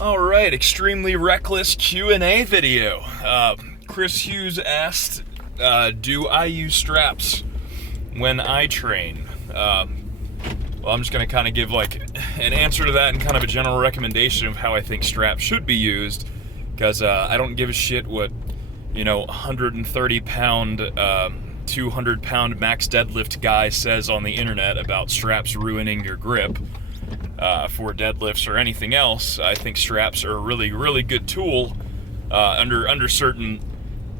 All right, extremely reckless Q&A video. Chris Hughes asked, do I use straps when I train? Well, I'm just going to kind of give like an answer to that and kind of a general recommendation of how I think straps should be used, because I don't give a shit what, 130 pound, 200 pound max deadlift guy says on the internet about straps ruining your grip. For deadlifts or anything else. I think straps are a really, really good tool under certain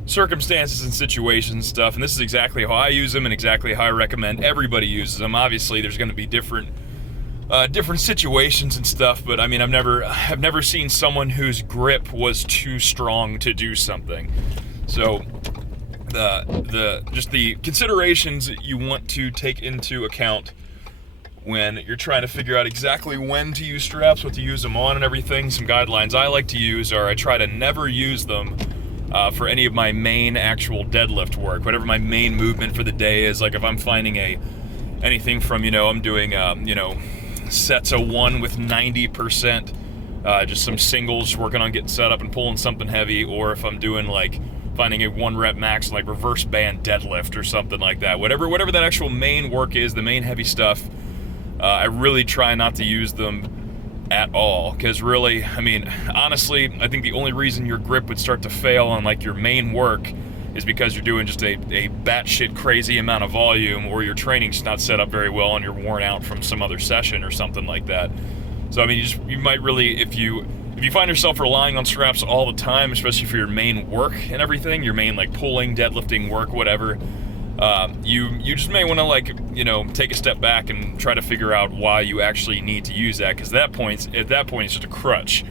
circumstances and situations and stuff. And this is exactly how I use them and exactly how I recommend everybody uses them. Obviously, there's going to be different situations and stuff. But I mean, I've never seen someone whose grip was too strong to do something. So the considerations you want to take into account when you're trying to figure out exactly when to use straps, what to use them on and everything. Some guidelines I like to use are I try to never use them for any of my main actual deadlift work, whatever my main movement for the day is. Like if I'm finding anything from, I'm doing, sets of 1 with 90%, just some singles, working on getting set up and pulling something heavy, or if I'm doing like finding a 1 rep max, like reverse band deadlift or something like that. Whatever that actual main work is, the main heavy stuff, I really try not to use them at all, because really, I mean, honestly, I think the only reason your grip would start to fail on like your main work is because you're doing just a batshit crazy amount of volume, or your training's not set up very well and you're worn out from some other session or something like that. So I mean, you might really, if you find yourself relying on straps all the time, especially for your main work and everything, your main like pulling, deadlifting work, whatever, you just may want to like, take a step back and try to figure out why you actually need to use that, because at that point it's just a crutch.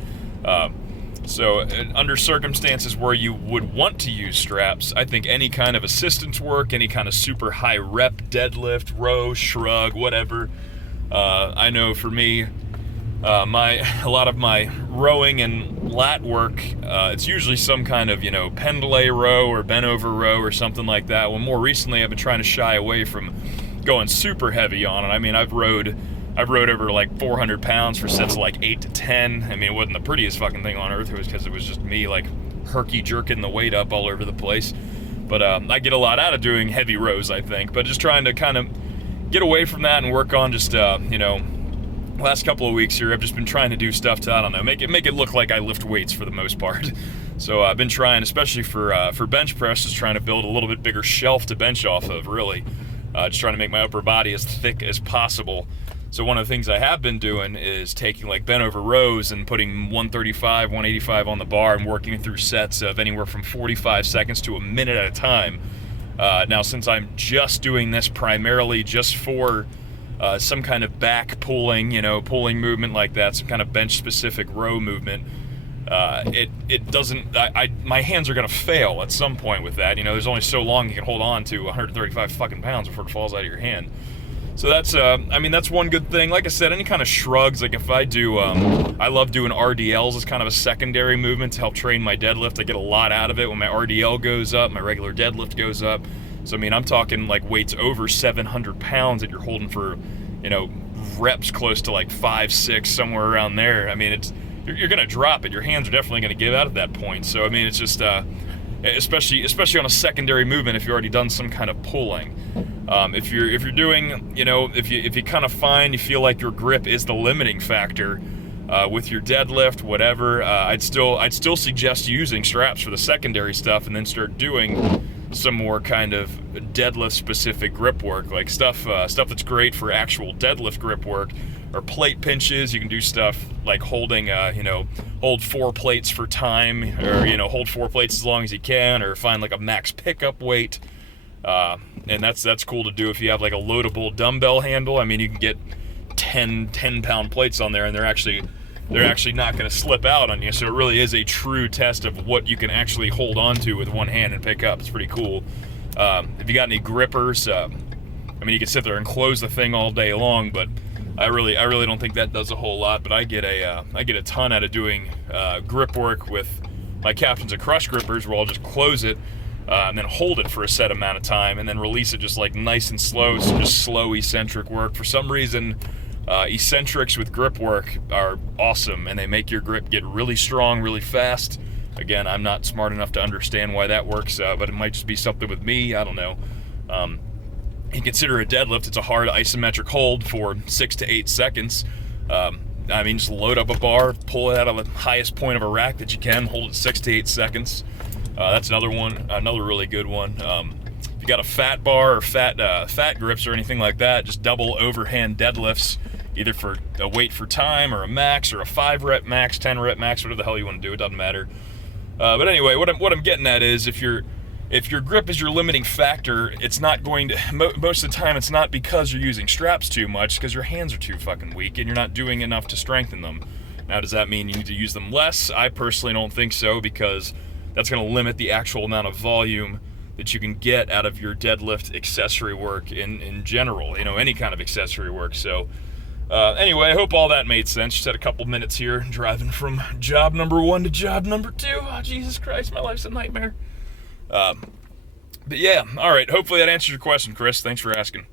So under circumstances where you would want to use straps, I think any kind of assistance work, any kind of super high rep deadlift, row, shrug, whatever. I know for me, a lot of my rowing and lat work, it's usually some kind of, pendlay row or bent over row or something like that. Well, more recently I've been trying to shy away from going super heavy on it. I mean, I've rowed over like 400 pounds for sets of like 8 to 10. I mean, it wasn't the prettiest fucking thing on earth. It was because it was just me like herky jerking the weight up all over the place. But I get a lot out of doing heavy rows, I think. But just trying to kind of get away from that and work on just, last couple of weeks here, I've just been trying to do stuff to, I don't know, make it look like I lift weights for the most part. So I've been trying, especially for bench press, just trying to build a little bit bigger shelf to bench off of, really. Just trying to make my upper body as thick as possible. So one of the things I have been doing is taking like bent over rows and putting 135, 185 on the bar and working through sets of anywhere from 45 seconds to a minute at a time. Now, since I'm just doing this primarily just for some kind of back pulling, pulling movement like that, some kind of bench specific row movement, it doesn't, my hands are going to fail at some point with that. There's only so long you can hold on to 135 fucking pounds before it falls out of your hand. So that's, that's one good thing. Like I said, any kind of shrugs, like if I do, I love doing RDLs as kind of a secondary movement to help train my deadlift. I get a lot out of it when my RDL goes up, my regular deadlift goes up. So, I mean, I'm talking like weights over 700 pounds that you're holding for, reps close to like 5, 6, somewhere around there. I mean, you're going to drop it. Your hands are definitely going to give out at that point. So, I mean, it's just, especially on a secondary movement, if you've already done some kind of pulling. If you're doing, if you kind of you feel like your grip is the limiting factor with your deadlift, whatever, I'd still suggest using straps for the secondary stuff, and then start doing some more kind of deadlift specific grip work, like stuff that's great for actual deadlift grip work, or plate pinches. You can do stuff like holding, hold 4 plates for time, or, hold 4 plates as long as you can, or find like a max pickup weight. And that's cool to do if you have like a loadable dumbbell handle. I mean, you can get 10 pound plates on there, and they're actually not going to slip out on you. So it really is a true test of what you can actually hold on to with one hand and pick up. It's pretty cool. If you got any grippers, you can sit there and close the thing all day long, but I really don't think that does a whole lot. But I get a ton out of doing grip work with my Captains of Crush grippers, where I'll just close it and then hold it for a set amount of time, and then release it just like nice and slow. So just slow eccentric work. For some reason, Eccentrics with grip work are awesome, and they make your grip get really strong really fast. Again, I'm not smart enough to understand why that works, but it might just be something with me. I don't know. You consider a deadlift, it's a hard isometric hold for 6 to 8 seconds. I mean, just load up a bar, pull it out of the highest point of a rack that you can, hold it 6 to 8 seconds. That's another really good one. If you got a fat bar or fat grips or anything like that, just double overhand deadlifts, either for a weight for time or a max or a 5 rep max, 10 rep max, whatever the hell you want to do, it doesn't matter. But anyway, what I'm getting at is if your grip is your limiting factor, it's not going to, most of the time it's not because you're using straps too much, because your hands are too fucking weak and you're not doing enough to strengthen them. Now, does that mean you need to use them less? I personally don't think so, because that's going to limit the actual amount of volume that you can get out of your deadlift accessory work in general, any kind of accessory work. So anyway, I hope all that made sense. Just had a couple minutes here driving from job number 1 to job number 2. Oh, Jesus Christ, my life's a nightmare. But yeah, all right. Hopefully that answers your question, Chris. Thanks for asking.